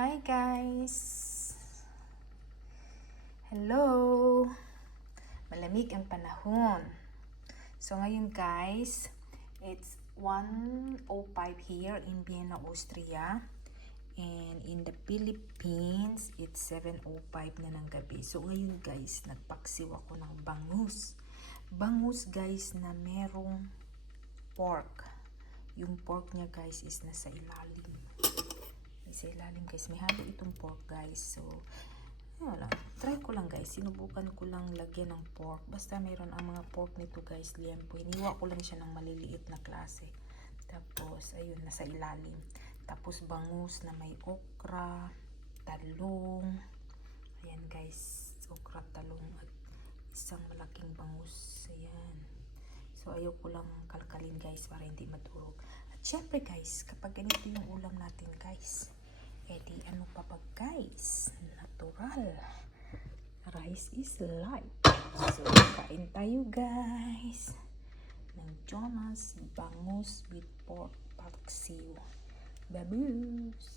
Hi guys! Hello! Malamig ang panahon. So ngayon guys, it's 1:05 here in Vienna, Austria. And in the Philippines, it's 7:05 na ng gabi. So ngayon guys, nagpaksiw ako ng bangus. Bangus guys na merong pork. Yung pork niya guys is nasa ilalim. Sa ilalim guys, may halo itong pork guys. So lang, try ko lang guys, sinubukan ko lang lagyan ng pork, basta meron ang mga pork nito guys, liempo, hiniwa ko lang siya ng maliliit na klase, tapos ayun, nasa ilalim, tapos bangus na may okra, talong, ayan guys, okra, talong at isang malaking bangus, ayan. So ayaw ko lang kalkalin guys para hindi madurog. At syempre guys, kapag ganito yung ulam natin guys, edi ano pa ba guys, natural, rice is life. So kain tayo guys ng Jonas bangus with pork paksiw. Babus!